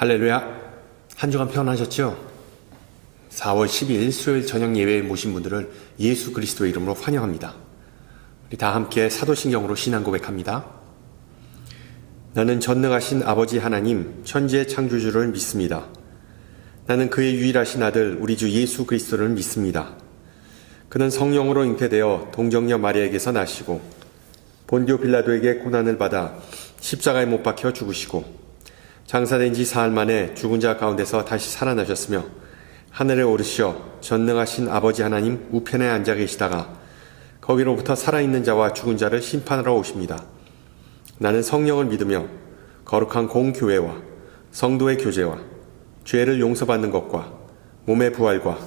할렐루야. 한 주간 평안하셨죠? 4월 10일 수요일 저녁 예배에 모신 분들을 예수 그리스도의 이름으로 환영합니다. 우리 다 함께 사도신경으로 신앙 고백합니다. 나는 전능하신 아버지 하나님 천지의 창조주를 믿습니다. 나는 그의 유일하신 아들 우리 주 예수 그리스도를 믿습니다. 그는 성령으로 잉태되어 동정녀 마리아에게서 나시고 본디오 빌라도에게 고난을 받아 십자가에 못 박혀 죽으시고 장사된 지 사흘 만에 죽은 자 가운데서 다시 살아나셨으며 하늘에 오르시어 전능하신 아버지 하나님 우편에 앉아 계시다가 거기로부터 살아있는 자와 죽은 자를 심판하러 오십니다. 나는 성령을 믿으며 거룩한 공교회와 성도의 교제와 죄를 용서받는 것과 몸의 부활과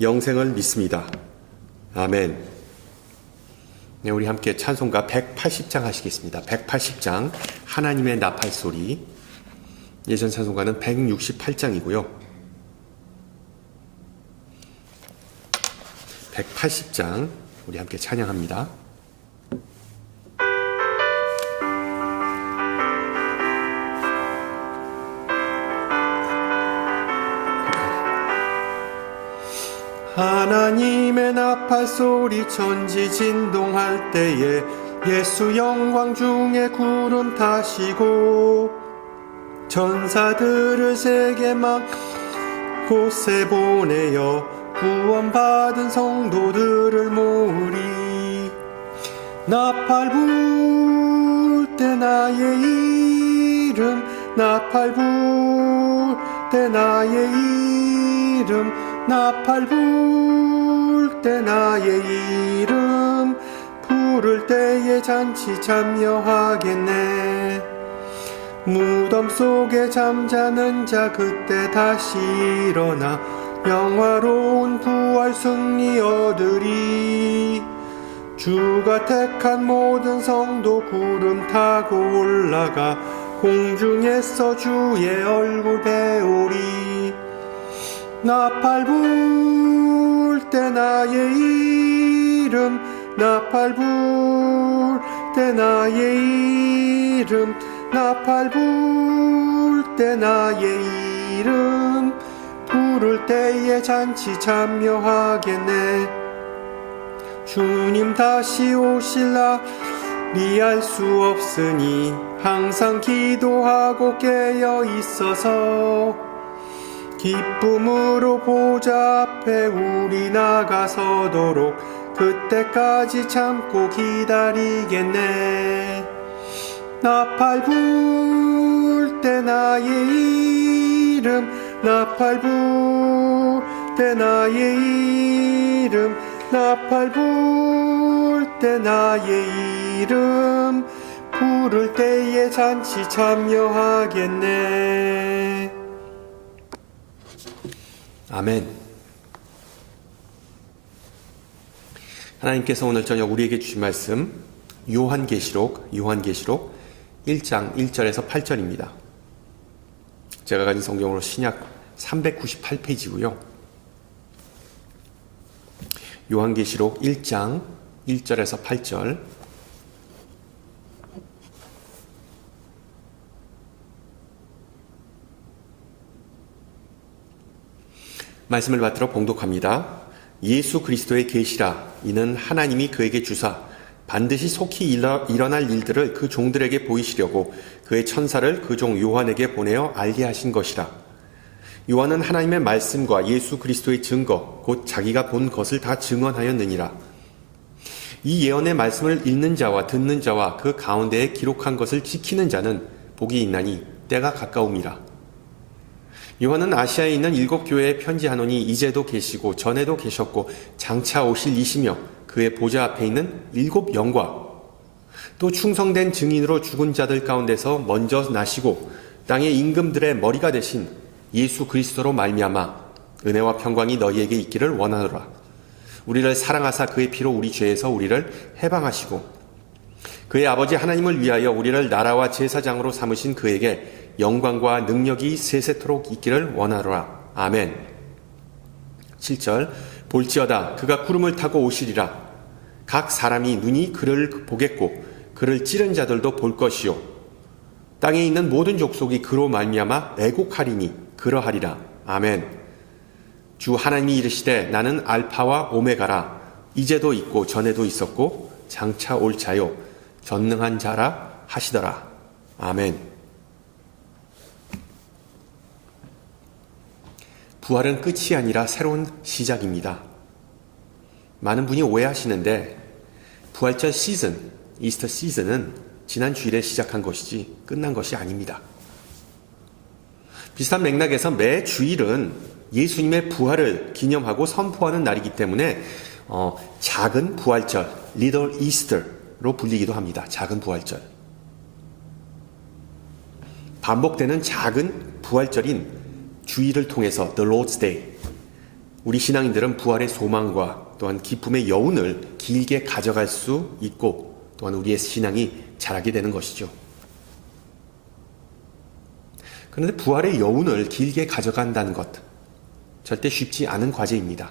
영생을 믿습니다. 아멘. 네, 우리 함께 찬송가 180장 하시겠습니다. 180장 하나님의 나팔소리. 예전 찬송가는 168장이고요. 180장 우리 함께 찬양합니다. 하나님의 나팔소리 천지 진동할 때에 예수 영광 중에 구름 타시고 천사들을 세계만 곳에 보내어 구원받은 성도들을 모으리. 나팔 불 때 나의 이름 나팔 불 때 나의 이름 나팔 불 때 나의 이름 부를 때에 잔치 참여하겠네. 무덤 속에 잠자는 자 그때 다시 일어나 영화로운 부활 승리 얻으리. 주가 택한 모든 성도 구름 타고 올라가 공중에서 주의 얼굴 배우리. 나팔 불 때 나의 이름 나팔 불 때 나의 이름 나팔 불 때 나의 이름 부를 때에 잔치 참여하겠네. 주님 다시 오실라 리알 수 없으니 항상 기도하고 깨어 있어서 기쁨으로 보좌 앞에 우리 나가서도록 그때까지 참고 기다리겠네. 나팔 불 때 나의 이름 나팔 불 때 나의 이름 나팔 불 때 나의 이름 부를 때에 잔치 참여하겠네. 아멘. 하나님께서 오늘 저녁 우리에게 주신 말씀 요한계시록 1장 1절에서 8절입니다. 제가 가진 성경으로 신약 398페이지고요. 요한계시록 1장 1절에서 8절. 말씀을 받들어 봉독합니다. 예수 그리스도의 계시라 이는 하나님이 그에게 주사 반드시 속히 일어날 일들을 그 종들에게 보이시려고 그의 천사를 그 종 요한에게 보내어 알게 하신 것이라. 요한은 하나님의 말씀과 예수 그리스도의 증거 곧 자기가 본 것을 다 증언하였느니라. 이 예언의 말씀을 읽는 자와 듣는 자와 그 가운데에 기록한 것을 지키는 자는 복이 있나니 때가 가까움이라. 요한은 아시아에 있는 7 교회에 편지하노니 이제도 계시고 전에도 계셨고 장차 오실 이시며 그의 보좌 앞에 있는 7 영과 또 충성된 증인으로 죽은 자들 가운데서 먼저 나시고 땅의 임금들의 머리가 되신 예수 그리스도로 말미암아 은혜와 평강이 너희에게 있기를 원하노라. 우리를 사랑하사 그의 피로 우리 죄에서 우리를 해방하시고 그의 아버지 하나님을 위하여 우리를 나라와 제사장으로 삼으신 그에게 영광과 능력이 세세토록 있기를 원하노라. 아멘. 7절 볼지어다 그가 구름을 타고 오시리라. 각 사람이 눈이 그를 보겠고 그를 찌른 자들도 볼 것이요 땅에 있는 모든 족속이 그로 말미암아 애곡하리니 그러하리라. 아멘. 주 하나님이 이르시되 나는 알파와 오메가라. 이제도 있고 전에도 있었고 장차 올 자요 전능한 자라 하시더라. 아멘. 부활은 끝이 아니라 새로운 시작입니다. 많은 분이 오해하시는데 부활절 시즌, 이스터 시즌은 지난 주일에 시작한 것이지 끝난 것이 아닙니다. 비슷한 맥락에서 매 주일은 예수님의 부활을 기념하고 선포하는 날이기 때문에 작은 부활절, Little Easter로 불리기도 합니다. 작은 부활절. 반복되는 작은 부활절인 주일을 통해서 The Lord's Day, 우리 신앙인들은 부활의 소망과 또한 기쁨의 여운을 길게 가져갈 수 있고 또한 우리의 신앙이 자라게 되는 것이죠. 그런데 부활의 여운을 길게 가져간다는 것 절대 쉽지 않은 과제입니다.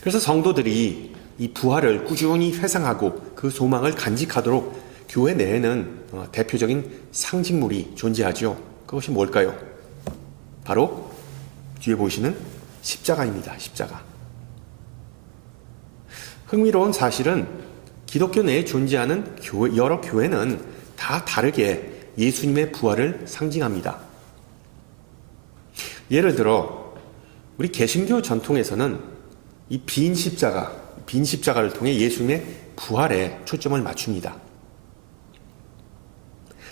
그래서 성도들이 이 부활을 꾸준히 회상하고 그 소망을 간직하도록 교회 내에는 대표적인 상징물이 존재하죠. 그것이 뭘까요? 바로 뒤에 보시는 십자가입니다. 십자가. 흥미로운 사실은 기독교 내에 존재하는 여러 교회는 다 다르게 예수님의 부활을 상징합니다. 예를 들어 우리 개신교 전통에서는 이 빈 십자가를 통해 예수님의 부활에 초점을 맞춥니다.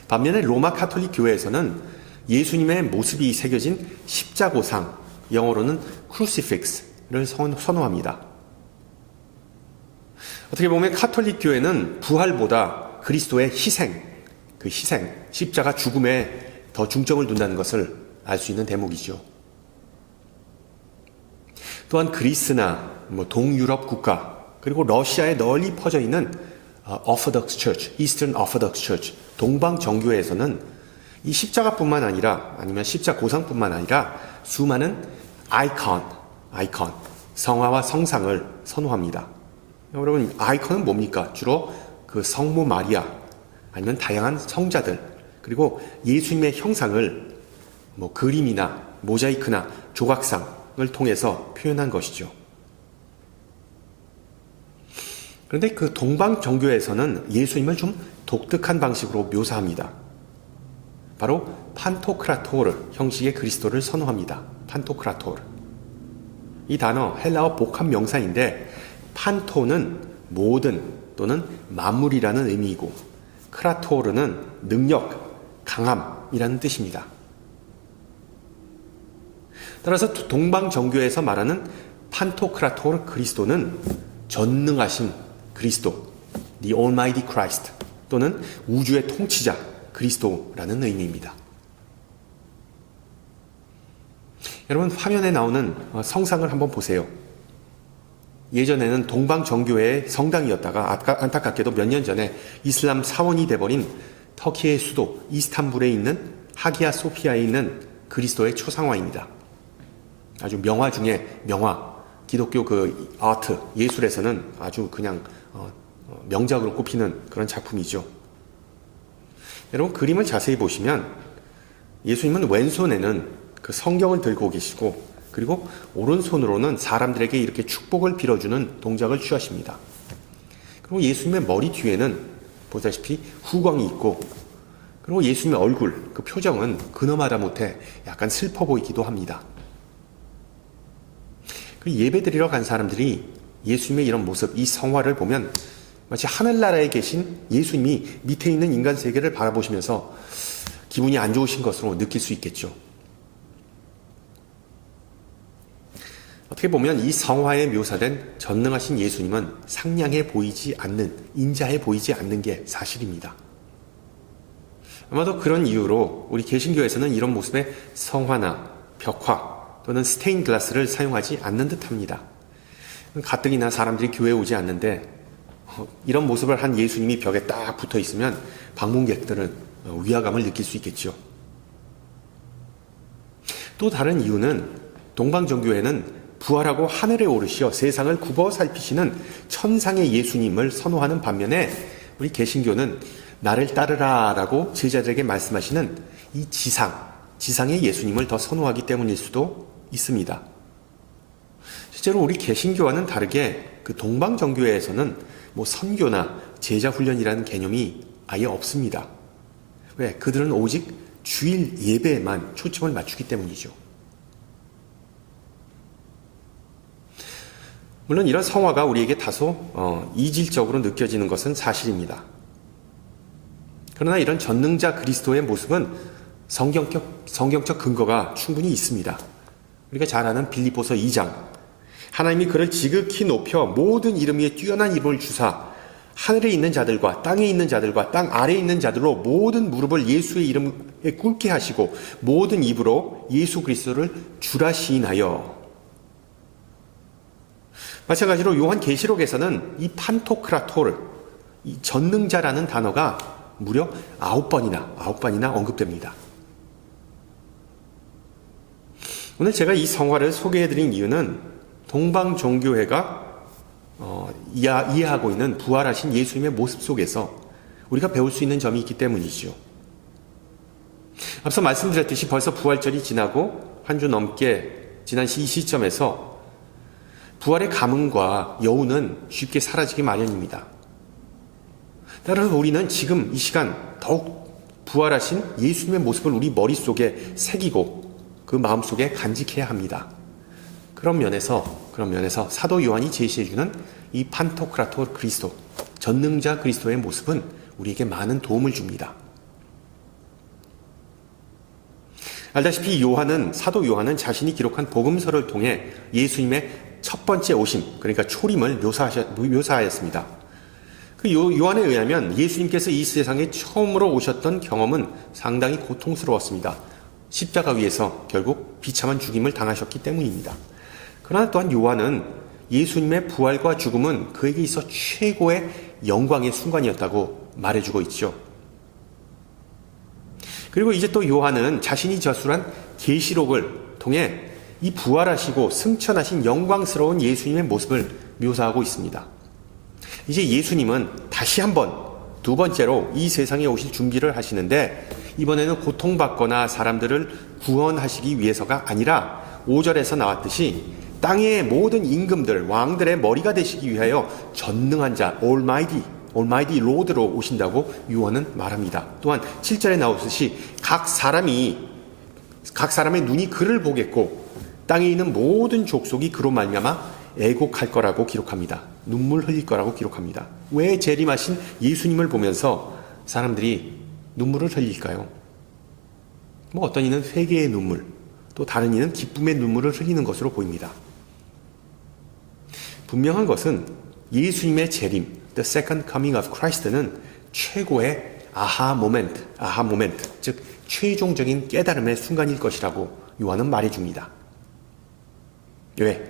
반면에 로마 카톨릭 교회에서는 예수님의 모습이 새겨진 십자고상, 영어로는 crucifix를 선호합니다. 어떻게 보면 카톨릭 교회는 부활보다 그리스도의 희생, 그 희생, 십자가 죽음에 더 중점을 둔다는 것을 알 수 있는 대목이죠. 또한 그리스나 동유럽 국가, 그리고 러시아에 널리 퍼져 있는 Orthodox Church, Eastern Orthodox Church, 동방 정교회에서는 이 십자가뿐만 아니라 아니면 십자고상뿐만 아니라 수많은 아이콘, 성화와 성상을 선호합니다. 여러분, 아이콘은 뭡니까? 주로 그 성모 마리아, 아니면 다양한 성자들, 그리고 예수님의 형상을 그림이나 모자이크나 조각상을 통해서 표현한 것이죠. 그런데 그 동방 정교에서는 예수님을 좀 독특한 방식으로 묘사합니다. 바로 판토크라토르 형식의 그리스도를 선호합니다. 판토크라토르. 이 단어 헬라어 복합 명사인데 판토는 모든 또는 만물이라는 의미이고 크라토르는 능력, 강함이라는 뜻입니다. 따라서 동방 정교에서 말하는 판토크라토르 그리스도는 전능하신 그리스도, The Almighty Christ 또는 우주의 통치자 그리스도라는 의미입니다. 여러분, 화면에 나오는 성상을 한번 보세요. 예전에는 동방 정교회의 성당이었다가 안타깝게도 몇 년 전에 이슬람 사원이 돼버린 터키의 수도 이스탄불에 있는 하기야 소피아에 있는 그리스도의 초상화입니다. 아주 명화 중에 명화, 기독교 그 아트, 예술에서는 아주 그냥 명작으로 꼽히는 그런 작품이죠. 여러분, 그림을 자세히 보시면 예수님은 왼손에는 그 성경을 들고 계시고 그리고 오른손으로는 사람들에게 이렇게 축복을 빌어주는 동작을 취하십니다. 그리고 예수님의 머리 뒤에는 보다시피 후광이 있고 그리고 예수님의 얼굴, 그 표정은 근엄하다 못해 약간 슬퍼 보이기도 합니다. 예배드리러 간 사람들이 예수님의 이런 모습, 이 성화를 보면 마치 하늘나라에 계신 예수님이 밑에 있는 인간 세계를 바라보시면서 기분이 안 좋으신 것으로 느낄 수 있겠죠. 어떻게 보면 이 성화에 묘사된 전능하신 예수님은 상냥해 보이지 않는, 인자해 보이지 않는 게 사실입니다. 아마도 그런 이유로 우리 개신교에서는 이런 모습의 성화나 벽화 또는 스테인 글라스를 사용하지 않는 듯합니다. 가뜩이나 사람들이 교회에 오지 않는데 이런 모습을 한 예수님이 벽에 딱 붙어 있으면 방문객들은 위화감을 느낄 수 있겠죠. 또 다른 이유는 동방정교회는 부활하고 하늘에 오르시어 세상을 굽어 살피시는 천상의 예수님을 선호하는 반면에 우리 개신교는 나를 따르라 라고 제자들에게 말씀하시는 이 지상의 예수님을 더 선호하기 때문일 수도 있습니다. 실제로 우리 개신교와는 다르게 그 동방정교회에서는 선교나 제자훈련이라는 개념이 아예 없습니다. 왜? 그들은 오직 주일 예배에만 초점을 맞추기 때문이죠. 물론 이런 성화가 우리에게 다소 이질적으로 느껴지는 것은 사실입니다. 그러나 이런 전능자 그리스도의 모습은 성경적 근거가 충분히 있습니다. 우리가 잘 아는 빌립보서 2장, 하나님이 그를 지극히 높여 모든 이름 위에 뛰어난 이름을 주사 하늘에 있는 자들과 땅에 있는 자들과 땅 아래에 있는 자들로 모든 무릎을 예수의 이름에 꿇게 하시고 모든 입으로 예수 그리스도를 주라 시인하여. 마찬가지로 요한계시록에서는 이 판토크라토르, 이 전능자라는 단어가 무려 9번이나 언급됩니다. 오늘 제가 이 성화를 소개해드린 이유는 동방종교회가 이해하고 있는 부활하신 예수님의 모습 속에서 우리가 배울 수 있는 점이 있기 때문이죠. 앞서 말씀드렸듯이 벌써 부활절이 지나고 한 주 넘게 지난 이 시점에서 부활의 감흥과 여운은 쉽게 사라지기 마련입니다. 따라서 우리는 지금 이 시간 더욱 부활하신 예수님의 모습을 우리 머릿속에 새기고 그 마음속에 간직해야 합니다. 그런 면에서 사도 요한이 제시해주는 이 판토크라토 그리스도, 전능자 그리스도의 모습은 우리에게 많은 도움을 줍니다. 알다시피 사도 요한은 자신이 기록한 복음서를 통해 예수님의 첫 번째 오심, 그러니까 초림을 묘사하였습니다. 그 요한에 의하면 예수님께서 이 세상에 처음으로 오셨던 경험은 상당히 고통스러웠습니다. 십자가 위에서 결국 비참한 죽임을 당하셨기 때문입니다. 그러나 또한 요한은 예수님의 부활과 죽음은 그에게 있어 최고의 영광의 순간이었다고 말해주고 있죠. 그리고 이제 또 요한은 자신이 저술한 계시록을 통해 이 부활하시고 승천하신 영광스러운 예수님의 모습을 묘사하고 있습니다. 이제 예수님은 다시 한번 두 번째로 이 세상에 오실 준비를 하시는데 이번에는 고통받거나 사람들을 구원하시기 위해서가 아니라 5절에서 나왔듯이 땅의 모든 임금들, 왕들의 머리가 되시기 위하여 전능한 자, Almighty Lord로 오신다고 요한은 말합니다. 또한 7절에 나오듯이 각 사람의 눈이 그를 보겠고 땅에 있는 모든 족속이 그로 말미암아 애곡할 거라고 기록합니다. 눈물 흘릴 거라고 기록합니다. 왜 재림하신 예수님을 보면서 사람들이 눈물을 흘릴까요? 어떤 이는 회개의 눈물, 또 다른 이는 기쁨의 눈물을 흘리는 것으로 보입니다. 분명한 것은 예수님의 재림, The Second Coming of Christ는 최고의 아하 모멘트, 즉 최종적인 깨달음의 순간일 것이라고 요한은 말해줍니다. 왜?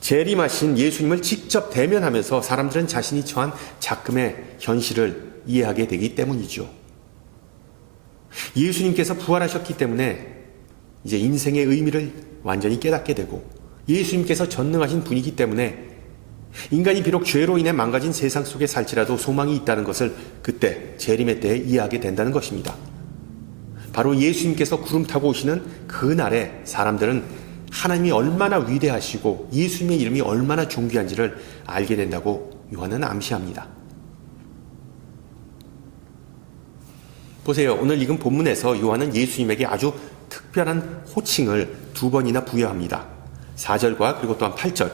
재림하신 예수님을 직접 대면하면서 사람들은 자신이 처한 작금의 현실을 이해하게 되기 때문이죠. 예수님께서 부활하셨기 때문에 이제 인생의 의미를 완전히 깨닫게 되고 예수님께서 전능하신 분이기 때문에 인간이 비록 죄로 인해 망가진 세상 속에 살지라도 소망이 있다는 것을 그때 재림의 때에 이해하게 된다는 것입니다. 바로 예수님께서 구름 타고 오시는 그 날에 사람들은 하나님이 얼마나 위대하시고 예수님의 이름이 얼마나 존귀한지를 알게 된다고 요한은 암시합니다. 보세요. 오늘 읽은 본문에서 요한은 예수님에게 아주 특별한 호칭을 두 번이나 부여합니다. 4절과 그리고 또한 8절.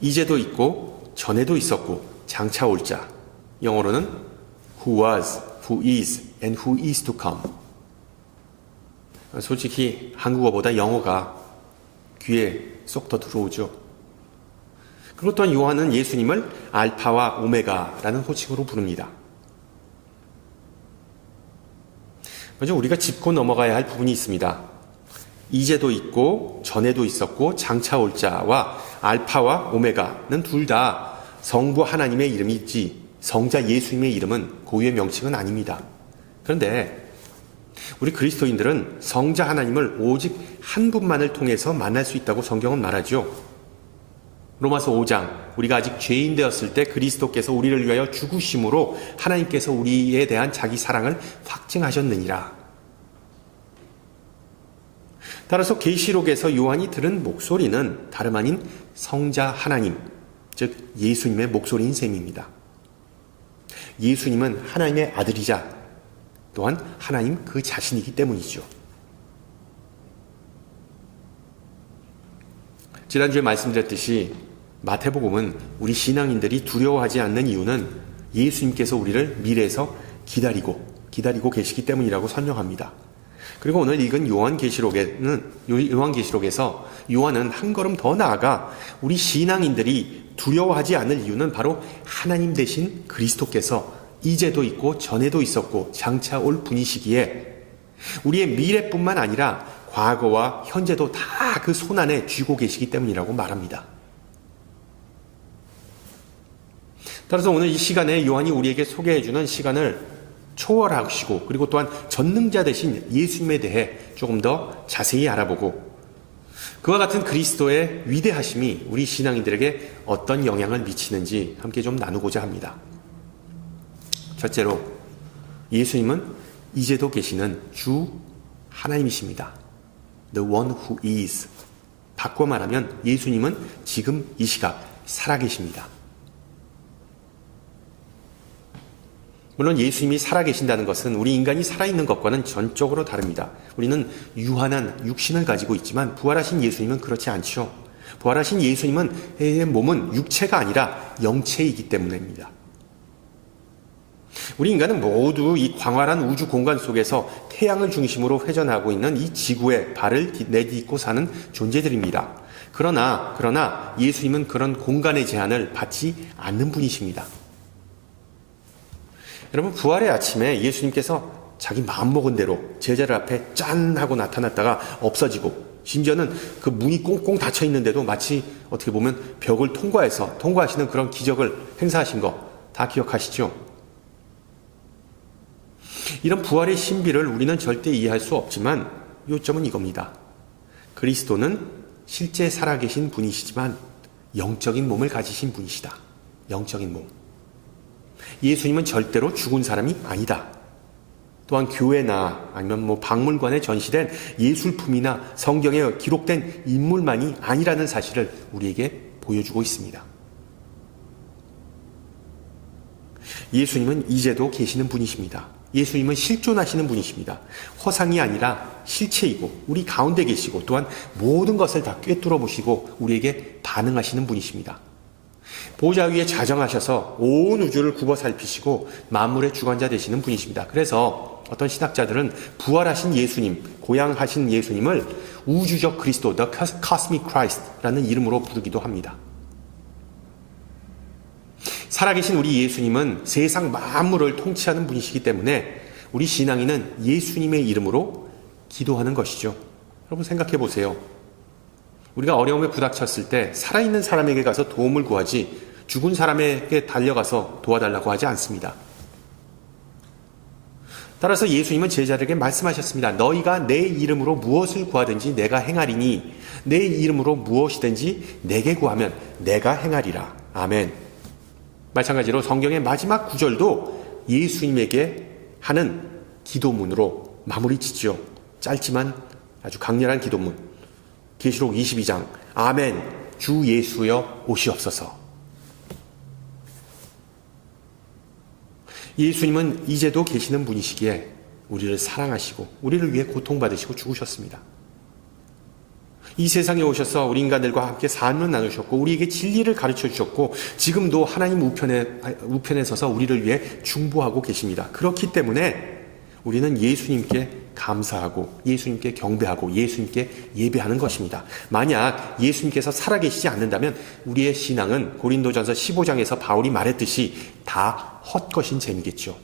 이제도 있고 전에도 있었고 장차 올 자. 영어로는 who was, who is, and who is to come. 솔직히 한국어보다 영어가 귀에 쏙 더 들어오죠. 그리고 또한 요한은 예수님을 알파와 오메가라는 호칭으로 부릅니다. 먼저 우리가 짚고 넘어가야 할 부분이 있습니다. 이제도 있고 전에도 있었고 장차 올 자와 알파와 오메가는 둘 다 성부 하나님의 이름이지 성자 예수님의 이름은 고유의 명칭은 아닙니다. 그런데 우리 그리스도인들은 성자 하나님을 오직 한 분만을 통해서 만날 수 있다고 성경은 말하죠. 로마서 5장, 우리가 아직 죄인 되었을 때 그리스도께서 우리를 위하여 죽으심으로 하나님께서 우리에 대한 자기 사랑을 확증하셨느니라. 따라서 계시록에서 요한이 들은 목소리는 다름 아닌 성자 하나님, 즉 예수님의 목소리인 셈입니다. 예수님은 하나님의 아들이자 또한 하나님 그 자신이기 때문이죠. 지난주에 말씀드렸듯이 마태복음은 우리 신앙인들이 두려워하지 않는 이유는 예수님께서 우리를 미래에서 기다리고 계시기 때문이라고 설명합니다. 그리고 오늘 읽은 요한계시록에서 요한은 한 걸음 더 나아가 우리 신앙인들이 두려워하지 않을 이유는 바로 하나님 대신 그리스도께서 이제도 있고 전에도 있었고 장차 올 분이시기에 우리의 미래뿐만 아니라 과거와 현재도 다 그 손안에 쥐고 계시기 때문이라고 말합니다. 따라서 오늘 이 시간에 요한이 우리에게 소개해주는 시간을 초월하시고 그리고 또한 전능자 되신 예수님에 대해 조금 더 자세히 알아보고 그와 같은 그리스도의 위대하심이 우리 신앙인들에게 어떤 영향을 미치는지 함께 좀 나누고자 합니다. 첫째로 예수님은 이제도 계시는 주 하나님이십니다. The one who is. 바꿔 말하면 예수님은 지금 이 시각 살아계십니다. 물론 예수님이 살아계신다는 것은 우리 인간이 살아있는 것과는 전적으로 다릅니다. 우리는 유한한 육신을 가지고 있지만 부활하신 예수님은 그렇지 않죠. 부활하신 예수님은 몸은 육체가 아니라 영체이기 때문입니다. 우리 인간은 모두 이 광활한 우주 공간 속에서 태양을 중심으로 회전하고 있는 이 지구에 발을 내딛고 사는 존재들입니다. 그러나 예수님은 그런 공간의 제한을 받지 않는 분이십니다. 여러분, 부활의 아침에 예수님께서 자기 마음먹은 대로 제자들 앞에 짠 하고 나타났다가 없어지고 심지어는 그 문이 꽁꽁 닫혀 있는데도 마치 어떻게 보면 벽을 통과하시는 그런 기적을 행사하신 거 다 기억하시죠? 이런 부활의 신비를 우리는 절대 이해할 수 없지만 요점은 이겁니다. 그리스도는 실제 살아계신 분이시지만 영적인 몸을 가지신 분이시다. 영적인 몸. 예수님은 절대로 죽은 사람이 아니다. 또한 교회나 아니면 박물관에 전시된 예술품이나 성경에 기록된 인물만이 아니라는 사실을 우리에게 보여주고 있습니다. 예수님은 이제도 계시는 분이십니다. 예수님은 실존하시는 분이십니다. 허상이 아니라 실체이고 우리 가운데 계시고 또한 모든 것을 다 꿰뚫어 보시고 우리에게 반응하시는 분이십니다. 보좌 위에 자정하셔서 온 우주를 굽어 살피시고 만물의 주관자 되시는 분이십니다. 그래서 어떤 신학자들은 부활하신 예수님, 고향하신 예수님을 우주적 그리스도, The Cosmic Christ라는 이름으로 부르기도 합니다. 살아계신 우리 예수님은 세상 만물을 통치하는 분이시기 때문에 우리 신앙인은 예수님의 이름으로 기도하는 것이죠. 여러분 생각해 보세요. 우리가 어려움에 부닥쳤을 때 살아있는 사람에게 가서 도움을 구하지 죽은 사람에게 달려가서 도와달라고 하지 않습니다. 따라서 예수님은 제자들에게 말씀하셨습니다. 너희가 내 이름으로 무엇을 구하든지 내가 행하리니 내 이름으로 무엇이든지 내게 구하면 내가 행하리라. 아멘. 마찬가지로 성경의 마지막 구절도 예수님에게 하는 기도문으로 마무리 짓죠. 짧지만 아주 강렬한 기도문. 계시록 22장 아멘 주 예수여 오시옵소서. 예수님은 이제도 계시는 분이시기에 우리를 사랑하시고 우리를 위해 고통받으시고 죽으셨습니다. 이 세상에 오셔서 우리 인간들과 함께 삶을 나누셨고 우리에게 진리를 가르쳐 주셨고 지금도 하나님 우편에 서서 우리를 위해 중보하고 계십니다. 그렇기 때문에 우리는 예수님께 감사하고 예수님께 경배하고 예수님께 예배하는 것입니다. 만약 예수님께서 살아계시지 않는다면 우리의 신앙은 고린도전서 15장에서 바울이 말했듯이 다 헛것인 셈이겠죠.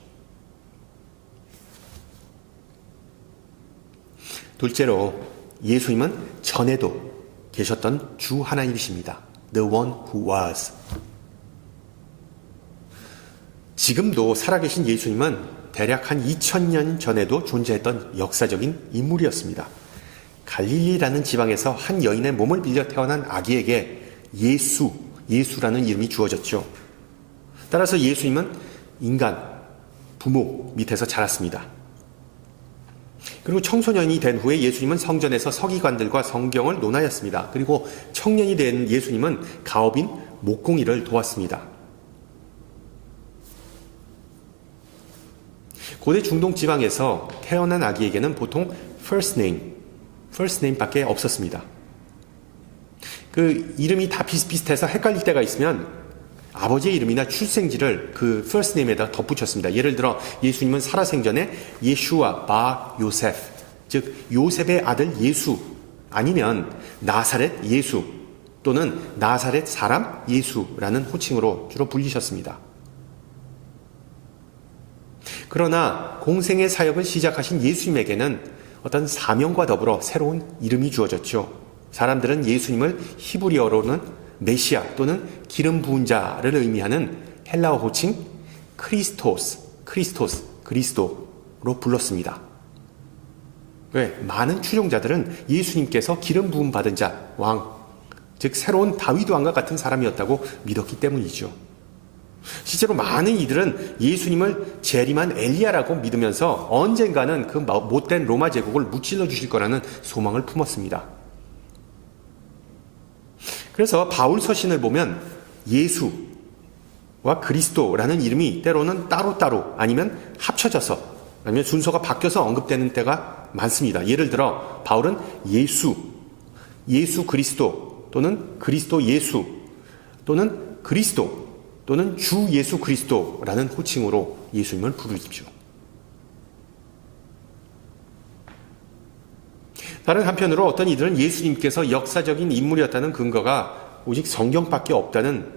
둘째로 예수님은 전에도 계셨던 주 하나님이십니다. The one who was. 지금도 살아계신 예수님은 대략 한 2000년 전에도 존재했던 역사적인 인물이었습니다. 갈릴리라는 지방에서 한 여인의 몸을 빌려 태어난 아기에게 예수, 예수라는 이름이 주어졌죠. 따라서 예수님은 인간, 부모 밑에서 자랐습니다. 그리고 청소년이 된 후에 예수님은 성전에서 서기관들과 성경을 논하였습니다. 그리고 청년이 된 예수님은 가업인 목공일을 도왔습니다. 고대 중동 지방에서 태어난 아기에게는 보통 first name 밖에 없었습니다. 그 이름이 다 비슷비슷해서 헷갈릴 때가 있으면 아버지의 이름이나 출생지를 그 first name에다 덧붙였습니다. 예를 들어 예수님은 살아생전에 예슈아 바 요셉, 즉 요셉의 아들 예수, 아니면 나사렛 예수 또는 나사렛 사람 예수라는 호칭으로 주로 불리셨습니다. 그러나 공생의 사역을 시작하신 예수님에게는 어떤 사명과 더불어 새로운 이름이 주어졌죠. 사람들은 예수님을 히브리어로는 메시아 또는 기름 부은 자를 의미하는 헬라어 호칭 그리스도로 불렀습니다. 왜? 많은 추종자들은 예수님께서 기름 부음 받은 자, 왕, 즉 새로운 다윗 왕과 같은 사람이었다고 믿었기 때문이죠. 실제로 많은 이들은 예수님을 재림한 엘리야라고 믿으면서 언젠가는 그 못된 로마 제국을 무찔러 주실 거라는 소망을 품었습니다. 그래서 바울 서신을 보면 예수와 그리스도라는 이름이 때로는 따로따로 아니면 합쳐져서 아니면 순서가 바뀌어서 언급되는 때가 많습니다. 예를 들어 바울은 예수 그리스도 또는 그리스도 예수 또는 그리스도 또는 주 예수 그리스도라는 호칭으로 예수님을 부르십시오. 다른 한편으로 어떤 이들은 예수님께서 역사적인 인물이었다는 근거가 오직 성경밖에 없다는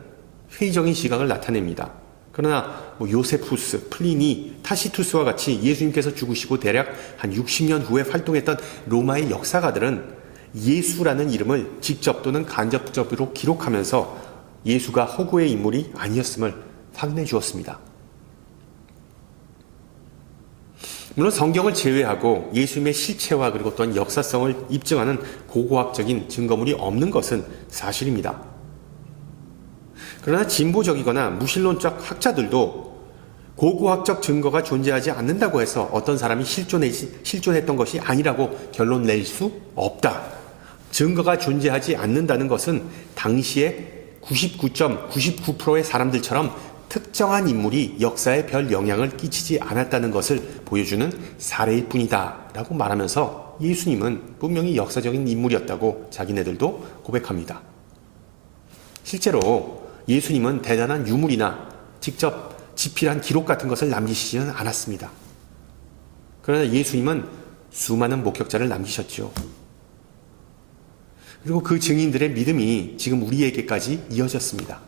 회의적인 시각을 나타냅니다. 그러나 요세푸스, 플리니, 타시투스와 같이 예수님께서 죽으시고 대략 한 60년 후에 활동했던 로마의 역사가들은 예수라는 이름을 직접 또는 간접적으로 기록하면서 예수가 허구의 인물이 아니었음을 확인해 주었습니다. 물론 성경을 제외하고 예수님의 실체와 그리고 또한 역사성을 입증하는 고고학적인 증거물이 없는 것은 사실입니다. 그러나 진보적이거나 무신론적 학자들도 고고학적 증거가 존재하지 않는다고 해서 어떤 사람이 실존했던 것이 아니라고 결론 낼 수 없다. 증거가 존재하지 않는다는 것은 당시에 99.99%의 사람들처럼 특정한 인물이 역사에 별 영향을 끼치지 않았다는 것을 보여주는 사례일 뿐이다 라고 말하면서 예수님은 분명히 역사적인 인물이었다고 자기네들도 고백합니다. 실제로 예수님은 대단한 유물이나 직접 집필한 기록 같은 것을 남기시지는 않았습니다. 그러나 예수님은 수많은 목격자를 남기셨죠. 그리고 그 증인들의 믿음이 지금 우리에게까지 이어졌습니다.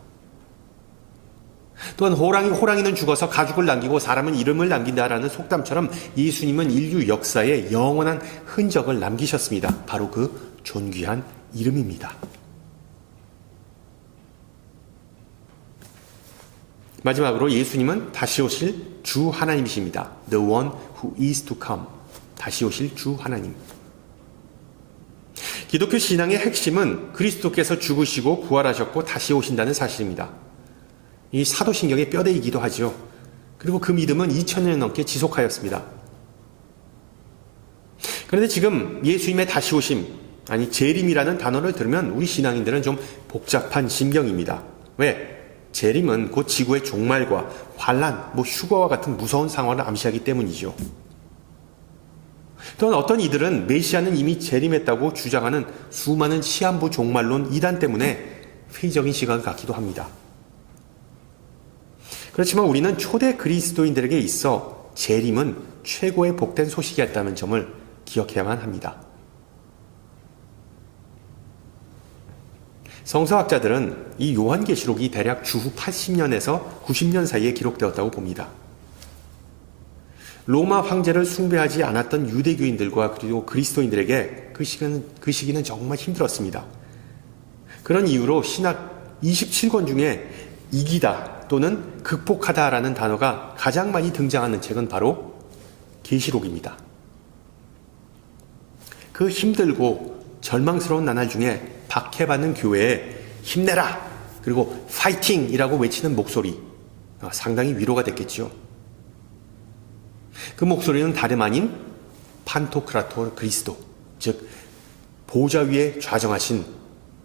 또한 호랑이는 죽어서 가죽을 남기고 사람은 이름을 남긴다라는 속담처럼 예수님은 인류 역사에 영원한 흔적을 남기셨습니다. 바로 그 존귀한 이름입니다. 마지막으로 예수님은 다시 오실 주 하나님이십니다. The one who is to come. 다시 오실 주 하나님. 기독교 신앙의 핵심은 그리스도께서 죽으시고 부활하셨고 다시 오신다는 사실입니다. 이 사도신경의 뼈대이기도 하죠. 그리고 그 믿음은 2000년 넘게 지속하였습니다. 그런데 지금 예수님의 다시 오심, 아니 재림이라는 단어를 들으면 우리 신앙인들은 좀 복잡한 심경입니다. 왜? 재림은 곧 지구의 종말과 환란, 휴거와 같은 무서운 상황을 암시하기 때문이죠. 또한 어떤 이들은 메시아는 이미 재림했다고 주장하는 수많은 시한부 종말론 이단 때문에 회의적인 시각을 갖기도 합니다. 그렇지만 우리는 초대 그리스도인들에게 있어 재림은 최고의 복된 소식이었다는 점을 기억해야만 합니다. 성서학자들은 이 요한계시록이 대략 주후 80년에서 90년 사이에 기록되었다고 봅니다. 로마 황제를 숭배하지 않았던 유대교인들과 그리고 그리스도인들에게 그 시기는 정말 힘들었습니다. 그런 이유로 신학 27권 중에 이기다 또는 극복하다라는 단어가 가장 많이 등장하는 책은 바로 계시록입니다. 그 힘들고 절망스러운 나날 중에 박해받는 교회에 힘내라! 그리고 파이팅이라고 외치는 목소리, 상당히 위로가 됐겠죠. 그 목소리는 다름 아닌 판토크라토 그리스도, 즉 보좌 위에 좌정하신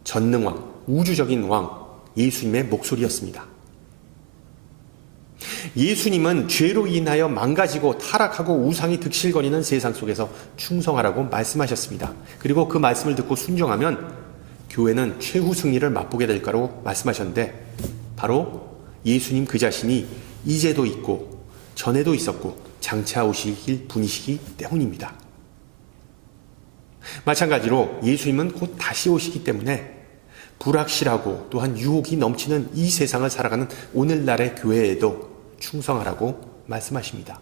전능왕, 우주적인 왕 예수님의 목소리였습니다. 예수님은 죄로 인하여 망가지고 타락하고 우상이 득실거리는 세상 속에서 충성하라고 말씀하셨습니다. 그리고 그 말씀을 듣고 순종하면 교회는 최후 승리를 맛보게 될 거라고 말씀하셨는데, 바로 예수님 그 자신이 이제도 있고 전에도 있었고 장차 오실 분이시기 때문입니다. 마찬가지로 예수님은 곧 다시 오시기 때문에 불확실하고 또한 유혹이 넘치는 이 세상을 살아가는 오늘날의 교회에도 충성하라고 말씀하십니다.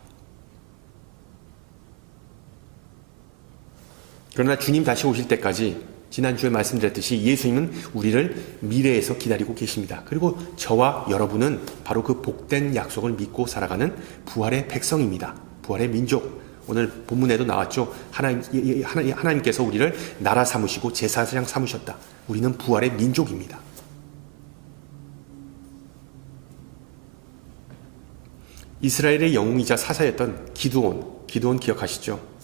그러나 주님 다시 오실 때까지 지난주에 말씀드렸듯이 예수님은 우리를 미래에서 기다리고 계십니다. 그리고 저와 여러분은 바로 그 복된 약속을 믿고 살아가는 부활의 백성입니다. 부활의 민족. 오늘 본문에도 나왔죠. 하나님께서 우리를 나라 삼으시고 제사장 삼으셨다. 우리는 부활의 민족입니다. 이스라엘의 영웅이자 사사였던 기드온 기억하시죠?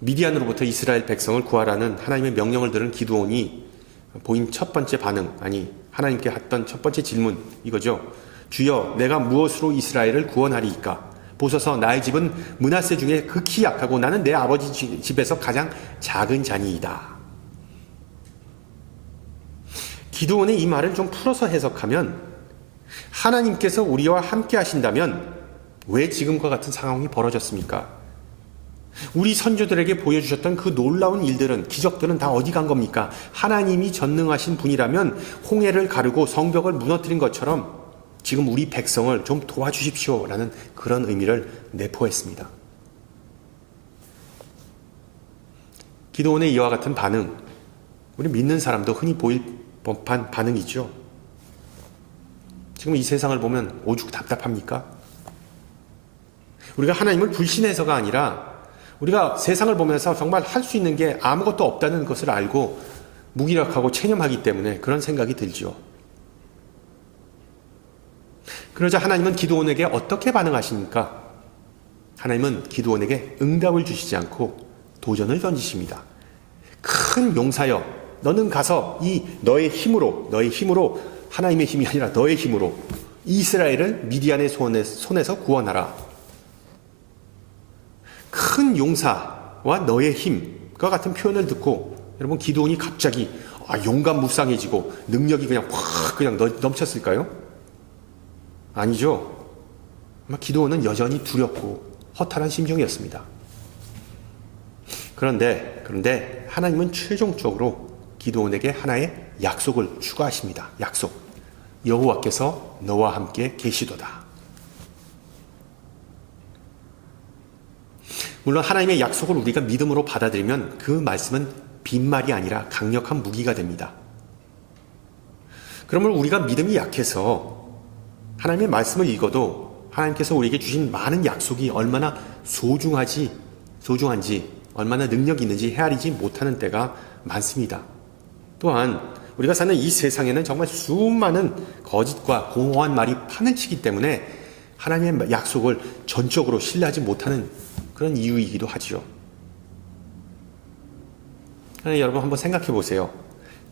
미디안으로부터 이스라엘 백성을 구하라는 하나님의 명령을 들은 기드온이 보인 첫 번째 반응, 하나님께 했던 첫 번째 질문 이거죠. 주여, 내가 무엇으로 이스라엘을 구원하리이까? 보소서, 나의 집은 므낫세 중에 극히 약하고 나는 내 아버지 집에서 가장 작은 자니이다. 기드온의 이 말을 좀 풀어서 해석하면, 하나님께서 우리와 함께 하신다면 왜 지금과 같은 상황이 벌어졌습니까? 우리 선조들에게 보여주셨던 그 놀라운 일들은, 기적들은 다 어디 간 겁니까? 하나님이 전능하신 분이라면 홍해를 가르고 성벽을 무너뜨린 것처럼 지금 우리 백성을 좀 도와주십시오라는 그런 의미를 내포했습니다. 기드온의 이와 같은 반응, 우리 믿는 사람도 흔히 보일 법한 반응이죠. 지금 이 세상을 보면 오죽 답답합니까? 우리가 하나님을 불신해서가 아니라 우리가 세상을 보면서 정말 할 수 있는 게 아무것도 없다는 것을 알고 무기력하고 체념하기 때문에 그런 생각이 들죠. 그러자 하나님은 기드온에게 어떻게 반응하십니까? 하나님은 기드온에게 응답을 주시지 않고 도전을 던지십니다. 큰 용사여, 너는 가서 너의 힘으로 하나님의 힘이 아니라 너의 힘으로 이스라엘을 미디안의 손에서 구원하라. 큰 용사와 너의 힘과 같은 표현을 듣고 여러분, 기드온이 갑자기 용감무쌍해지고 능력이 그냥 넘쳤을까요? 아니죠. 아마 기드온은 여전히 두렵고 허탈한 심정이었습니다. 그런데 하나님은 최종적으로 기드온에게 하나의 약속을 추가하십니다. 약속. 여호와께서 너와 함께 계시도다. 물론 하나님의 약속을 우리가 믿음으로 받아들이면 그 말씀은 빈말이 아니라 강력한 무기가 됩니다. 그러면 우리가 믿음이 약해서 하나님의 말씀을 읽어도 하나님께서 우리에게 주신 많은 약속이 얼마나 소중한지, 얼마나 능력이 있는지 헤아리지 못하는 때가 많습니다. 또한 우리가 사는 이 세상에는 정말 수많은 거짓과 공허한 말이 파헤치기 때문에 하나님의 약속을 전적으로 신뢰하지 못하는 그런 이유이기도 하죠. 여러분 한번 생각해 보세요.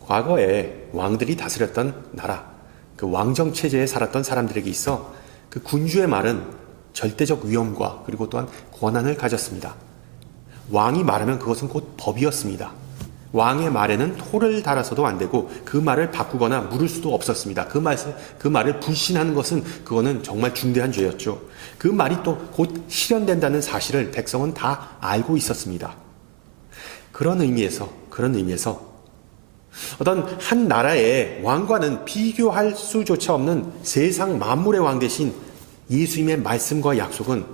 과거에 왕들이 다스렸던 나라, 그 왕정 체제에 살았던 사람들에게 있어 그 군주의 말은 절대적 위엄과 그리고 또한 권한을 가졌습니다. 왕이 말하면 그것은 곧 법이었습니다. 왕의 말에는 토를 달아서도 안 되고 그 말을 바꾸거나 물을 수도 없었습니다. 그 말을 불신하는 것은 그거는 정말 중대한 죄였죠. 그 말이 또 곧 실현된다는 사실을 백성은 다 알고 있었습니다. 그런 의미에서 어떤 한 나라의 왕과는 비교할 수조차 없는 세상 만물의 왕 대신 예수님의 말씀과 약속은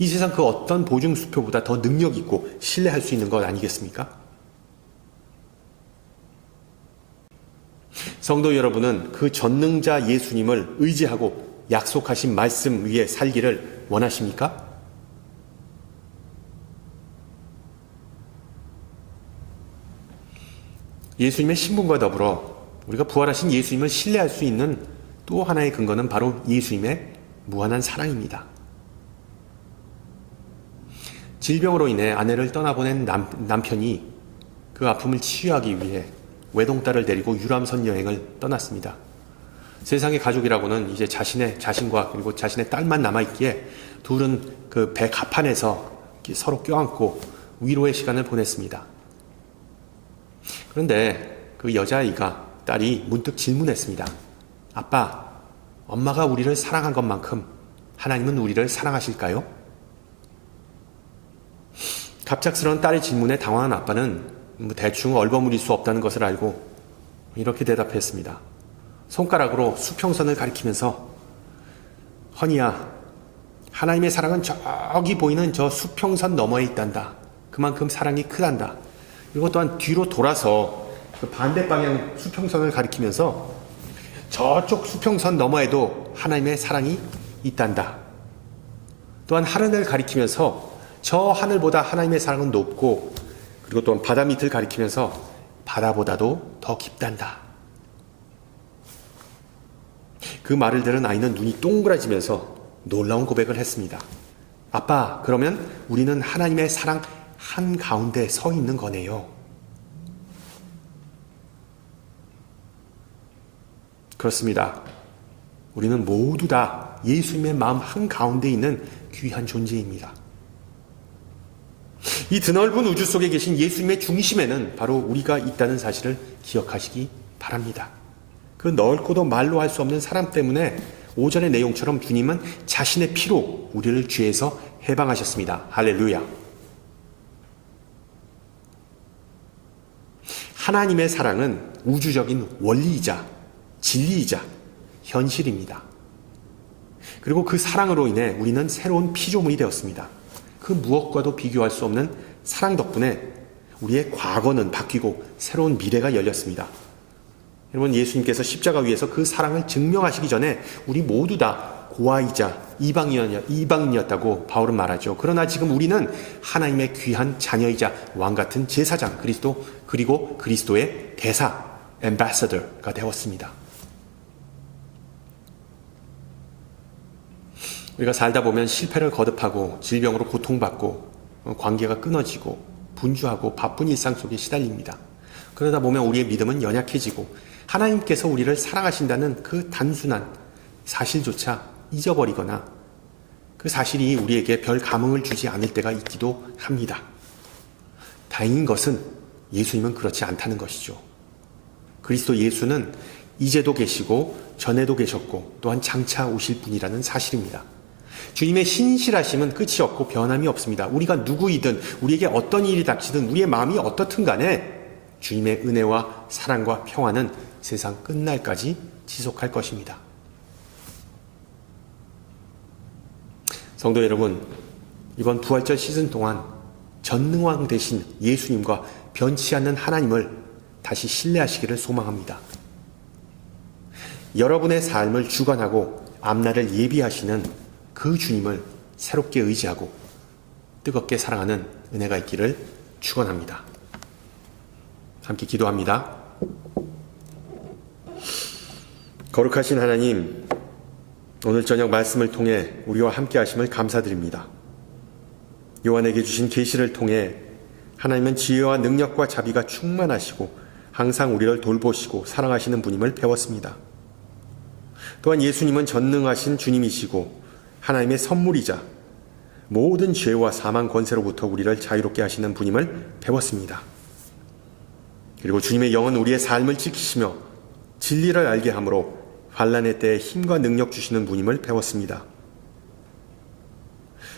이 세상 그 어떤 보증수표보다 더 능력 있고 신뢰할 수 있는 것 아니겠습니까? 성도 여러분은 그 전능자 예수님을 의지하고 약속하신 말씀 위에 살기를 원하십니까? 예수님의 신분과 더불어 우리가 부활하신 예수님을 신뢰할 수 있는 또 하나의 근거는 바로 예수님의 무한한 사랑입니다. 질병으로 인해 아내를 떠나보낸 남편이 그 아픔을 치유하기 위해 외동딸을 데리고 유람선 여행을 떠났습니다. 세상의 가족이라고는 이제 자신과 그리고 자신의 딸만 남아있기에 둘은 그 배 갑판에서 서로 껴안고 위로의 시간을 보냈습니다. 그런데 그 딸이 문득 질문했습니다. 아빠, 엄마가 우리를 사랑한 것만큼 하나님은 우리를 사랑하실까요? 갑작스러운 딸의 질문에 당황한 아빠는 대충 얼버무릴 수 없다는 것을 알고 이렇게 대답했습니다. 손가락으로 수평선을 가리키면서 허니야, 하나님의 사랑은 저기 보이는 저 수평선 너머에 있단다. 그만큼 사랑이 크단다. 그리고 또한 뒤로 돌아서 그 반대 방향 수평선을 가리키면서 저쪽 수평선 너머에도 하나님의 사랑이 있단다. 또한 하늘을 가리키면서 저 하늘보다 하나님의 사랑은 높고, 그리고 또한 바다 밑을 가리키면서 바다보다도 더 깊단다. 그 말을 들은 아이는 눈이 동그라지면서 놀라운 고백을 했습니다. 아빠, 그러면 우리는 하나님의 사랑 한가운데 서 있는 거네요. 그렇습니다. 우리는 모두 다 예수님의 마음 한가운데 있는 귀한 존재입니다. 이 드넓은 우주 속에 계신 예수님의 중심에는 바로 우리가 있다는 사실을 기억하시기 바랍니다. 그 넓고도 말로 할 수 없는 사랑 때문에 오전의 내용처럼 주님은 자신의 피로 우리를 죄에서 해방하셨습니다. 할렐루야. 하나님의 사랑은 우주적인 원리이자 진리이자 현실입니다. 그리고 그 사랑으로 인해 우리는 새로운 피조물이 되었습니다. 그 무엇과도 비교할 수 없는 사랑 덕분에 우리의 과거는 바뀌고 새로운 미래가 열렸습니다. 여러분, 예수님께서 십자가 위에서 그 사랑을 증명하시기 전에 우리 모두 다 고아이자 이방인이었다고 바울은 말하죠. 그러나 지금 우리는 하나님의 귀한 자녀이자 왕같은 제사장 그리스도, 그리고 그리스도의 대사 앰바서더가 되었습니다. 우리가 살다 보면 실패를 거듭하고 질병으로 고통받고 관계가 끊어지고 분주하고 바쁜 일상 속에 시달립니다. 그러다 보면 우리의 믿음은 연약해지고 하나님께서 우리를 사랑하신다는 그 단순한 사실조차 잊어버리거나 그 사실이 우리에게 별 감흥을 주지 않을 때가 있기도 합니다. 다행인 것은 예수님은 그렇지 않다는 것이죠. 그리스도 예수는 이제도 계시고 전에도 계셨고 또한 장차 오실 분이라는 사실입니다. 주님의 신실하심은 끝이 없고 변함이 없습니다. 우리가 누구이든 우리에게 어떤 일이 닥치든 우리의 마음이 어떻든 간에 주님의 은혜와 사랑과 평화는 세상 끝날까지 지속할 것입니다. 성도 여러분, 이번 부활절 시즌 동안 전능왕 되신 예수님과 변치 않는 하나님을 다시 신뢰하시기를 소망합니다. 여러분의 삶을 주관하고 앞날을 예비하시는 그 주님을 새롭게 의지하고 뜨겁게 사랑하는 은혜가 있기를 축원합니다. 함께 기도합니다. 거룩하신 하나님, 오늘 저녁 말씀을 통해 우리와 함께 하심을 감사드립니다. 요한에게 주신 계시를 통해 하나님은 지혜와 능력과 자비가 충만하시고 항상 우리를 돌보시고 사랑하시는 분임을 배웠습니다. 또한 예수님은 전능하신 주님이시고 하나님의 선물이자 모든 죄와 사망 권세로부터 우리를 자유롭게 하시는 분임을 배웠습니다. 그리고 주님의 영은 우리의 삶을 지키시며 진리를 알게 하므로 환난의 때에 힘과 능력 주시는 분임을 배웠습니다.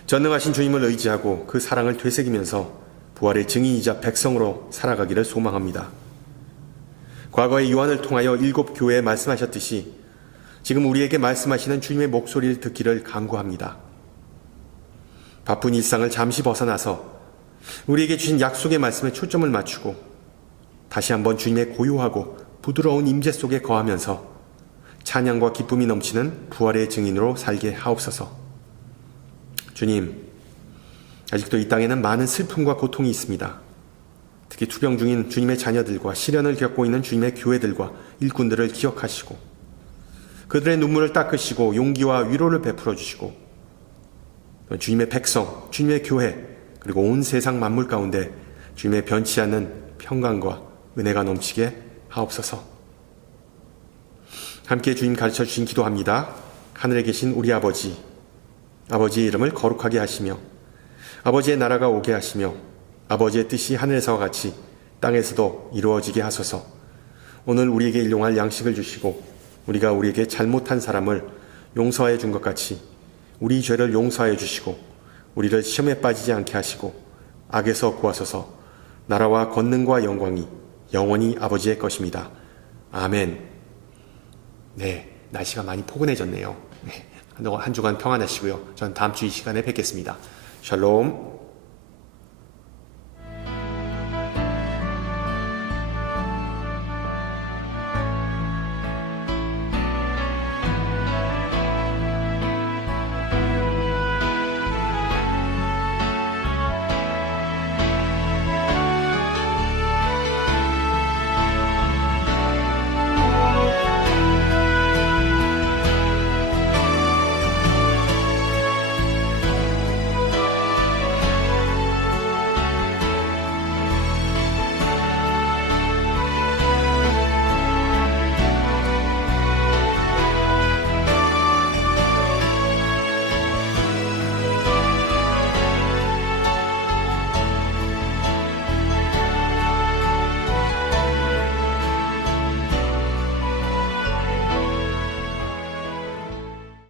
전능하신 주님을 의지하고 그 사랑을 되새기면서 부활의 증인이자 백성으로 살아가기를 소망합니다. 과거의 요한을 통하여 7 교회에 말씀하셨듯이 지금 우리에게 말씀하시는 주님의 목소리를 듣기를 간구합니다. 바쁜 일상을 잠시 벗어나서 우리에게 주신 약속의 말씀에 초점을 맞추고 다시 한번 주님의 고요하고 부드러운 임재 속에 거하면서 찬양과 기쁨이 넘치는 부활의 증인으로 살게 하옵소서. 주님, 아직도 이 땅에는 많은 슬픔과 고통이 있습니다. 특히 특히 투병 중인 주님의 자녀들과 시련을 겪고 있는 주님의 교회들과 일꾼들을 기억하시고 그들의 눈물을 닦으시고 용기와 위로를 베풀어 주시고 주님의 백성, 주님의 교회 그리고 온 세상 만물 가운데 주님의 변치 않는 평강과 은혜가 넘치게 하옵소서. 함께 주님 가르쳐 주신 기도합니다. 하늘에 계신 우리 아버지, 아버지의 이름을 거룩하게 하시며 아버지의 나라가 오게 하시며 아버지의 뜻이 하늘에서와 같이 땅에서도 이루어지게 하소서. 오늘 우리에게 일용할 양식을 주시고 우리가 우리에게 잘못한 사람을 용서하여 준 것 같이 우리 죄를 용서하여 주시고 우리를 시험에 빠지지 않게 하시고 악에서 구하소서. 나라와 권능과 영광이 영원히 아버지의 것입니다. 아멘. 네, 날씨가 많이 포근해졌네요. 네, 한 주간 평안하시고요. 전 다음 주 이 시간에 뵙겠습니다. 샬롬.